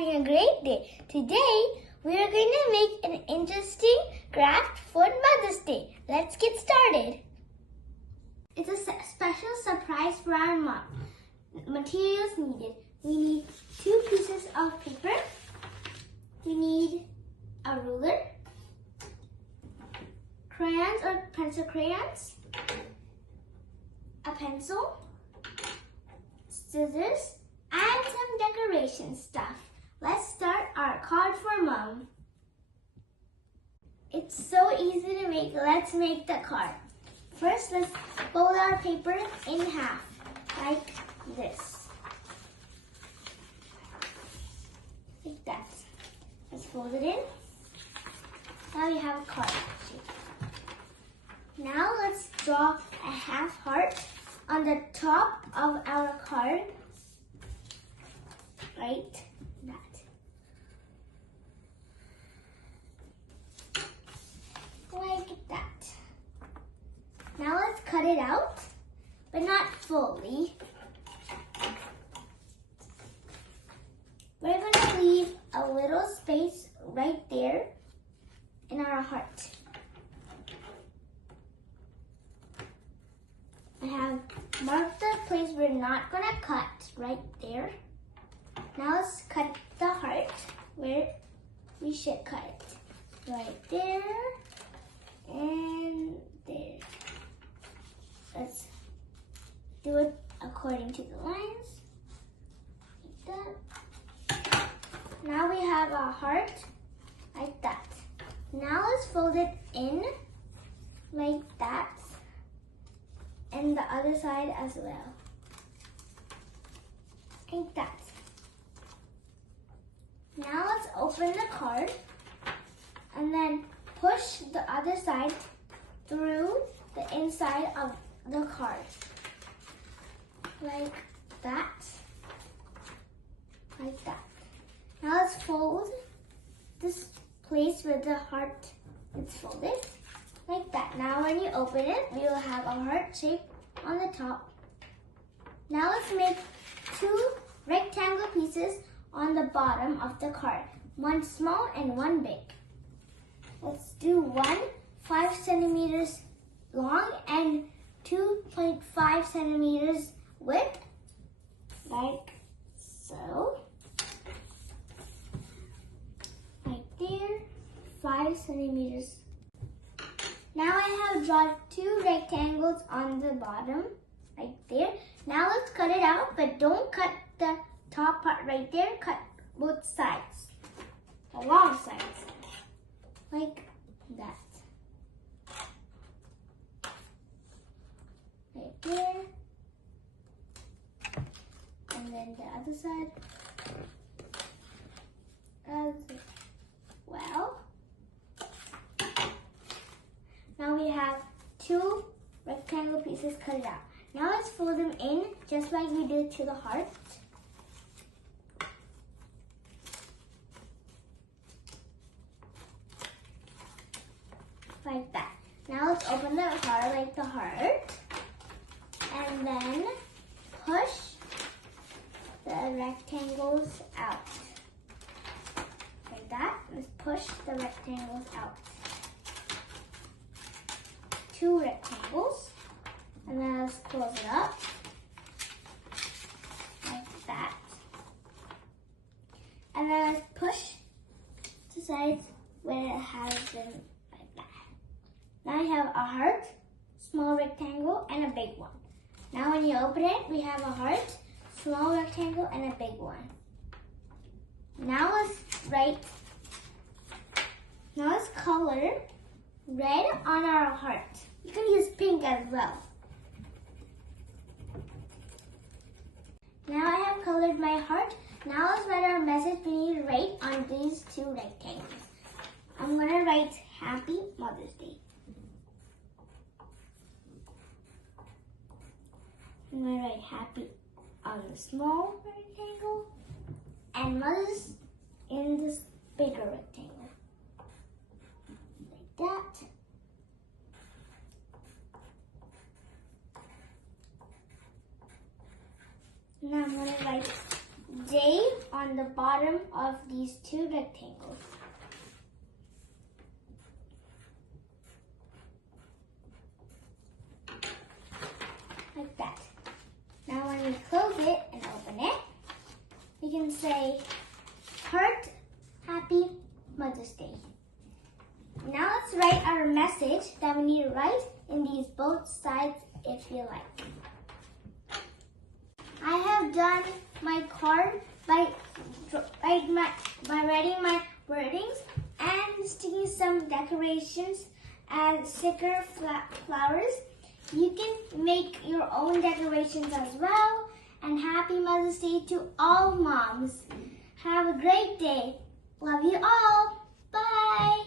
having a great day. Today, we are going to make an interesting craft for Mother's Day. Let's get started. It's a special surprise for our mom. Materials needed. We need 2 pieces of paper. We need a ruler, crayons or pencil crayons, a pencil, scissors, and some decoration stuff. Let's start our card for Mom. It's so easy to make. Let's make the card. First, let's fold our paper in half, like this. Like that. Let's fold it in. Now you have a card shape. Now let's draw a half heart on the top of our card. Right, that. Like that. Now let's cut it out, but not fully. We're going to leave a little space right there in our heart. I have marked the place we're not going to cut right there. Now let's cut the heart where we should cut it. Right there and there. Let's do it according to the lines. Like that. Now we have a heart like that. Now let's fold it in like that and the other side as well. Like that. Now let's open the card and then push the other side through the inside of the card. Like that. Like that. Now let's fold this place where the heart is folded. Like that. Now when you open it, we will have a heart shape on the top. Now let's make 2 rectangle pieces on the bottom of the card. 1 small and 1 big. Let's do one 5 centimeters long and 2.5 centimeters width, like so. Right there, 5 centimeters. Now I have drawn 2 rectangles on the bottom, right there. Now let's cut it out, but don't cut the top part right there. Cut both sides, the long sides, like that. Right there. And then the other side as well. Now we have 2 rectangle pieces cut out. Now let's fold them in just like we did to the heart. Like that. Now let's open the heart like the heart. And then push the rectangles out. Like that. Let's push the rectangles out. 2 rectangles. And then let's close it up. Like that. And then let's push the sides where it has been like that. Now you have a heart, small rectangle, and a big one. Now when you open it, we have a heart, small rectangle, and a big one. Now let's color red on our heart. You can use pink as well. Now I have colored my heart. Now let's write our message we need to write on these 2 rectangles. I'm going to write Happy Mother's Day. I'm going to write happy on the small rectangle and Mother's in this bigger rectangle. Like that. Now I'm going to write day on the bottom of these two rectangles. Like that. Now when we close it and open it, we can say, Heart, Happy Mother's Day. Now let's write our message that we need to write in these both sides if you like. I have done my card by writing my wordings and sticking some decorations and sticker flowers. You can make your own decorations as well. And happy Mother's Day to all moms. Have a great day. Love you all. Bye.